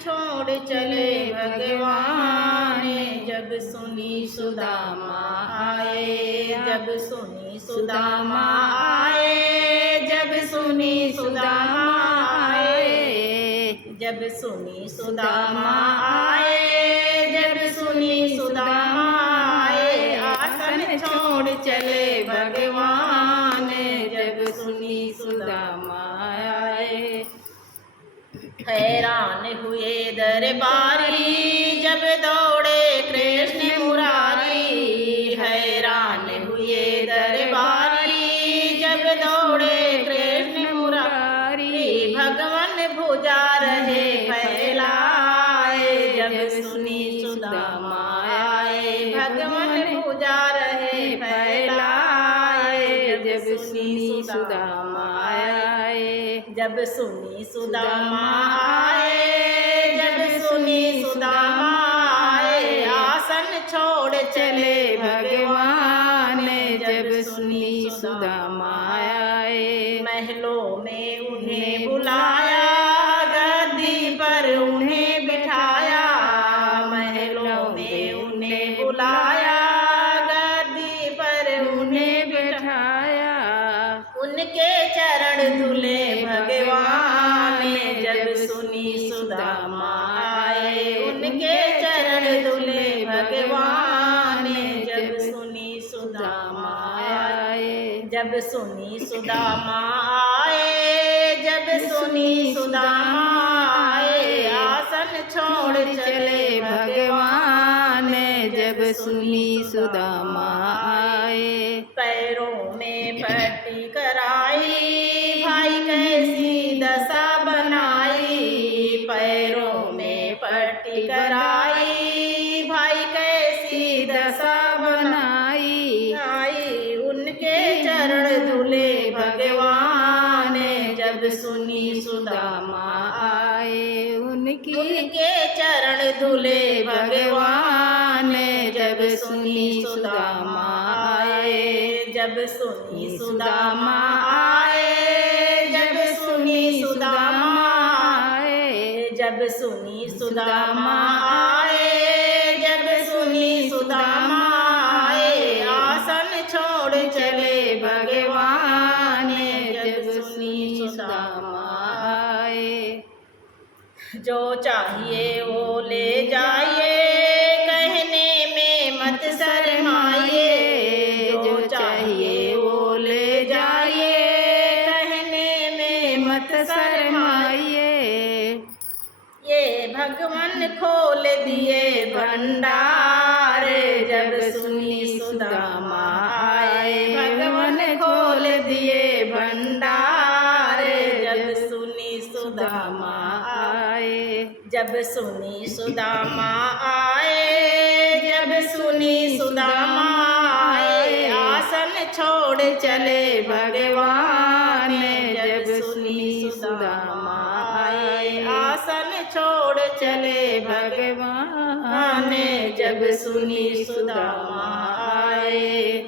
छोड़ चले भगवान। जब सुनी सुदामा आए, जब सुनी सुदामा आए, जब सुनी सुदामा आए, जब सुनी सुदामा आए, जब सुनी सुदामा आए, आसन छोड़ चले भगवान। जब सुनी सुदामा आए, हैरान हुए दरबारी जब दौड़े कृष्ण मुरारी। हैरान हुए दरबारी जब दौड़े कृष्ण मुरारी। भगवान भुजा रहे फैलाए, जब सुनी सुदामा आए, भगवान भुजा रहे फैलाए, जब सुनी सुदामा आए, जब सुनी सुदामा आए, जब सुनी सुदामा आए, आसन छोड़ चले भगवान। जब सुनी सुदामा आए, महलों में उन्हें बुलाया, गद्दी पर उन्हें बिठाया। महलों में उन्हें बुलाया, गद्दी पर उन्हें बिठाया। उनके चरण धुले भगवान। जब सुनी सुदामा आए, उनके चरण धुले भगवान। जब सुनी सुदामा आए, जब सुनी सुदामा आए, जब सुनी सुदामा आए, आसन छोड़ चले भगवान। जब सुनी सुदामा आए, पैरों में पट्टी कराई, भाई कैसी दशा बनाई। पैरों में पट्टी कराई, भाई कैसी दशा बनाई। आई उनके चरण धुले भगवान। जब सुनी सुदामा आए, उनके चरण धुले भगवान। जब सुनी सुदामा आए, जब सुनी सुदामा आए, जब सुनी सुदामा आए, जब सुनी सुदामा आए, जब सुनी सुदामा आए, आसन छोड़ चले भगवान। जब सुनी सुदामा आए, जो चाहिए वो ले जाइए, कहने में मत शर्माइए। जो चाहिए वो ले जाइए, कहने में मत शर्माइए। ये भगवान खोल दिए भंडार। जब सुनी सुदामा आए, भगवान खोल दिए भंडार। जब सुनी सुदामा आए, जब सुनी सुदामा आए, जब सुनी सुदामा आए, आसन छोड़ चले भगवान। जब सुनी सुदामा आए, आसन छोड़ चले भगवान। जब सुनी सुदामा आए।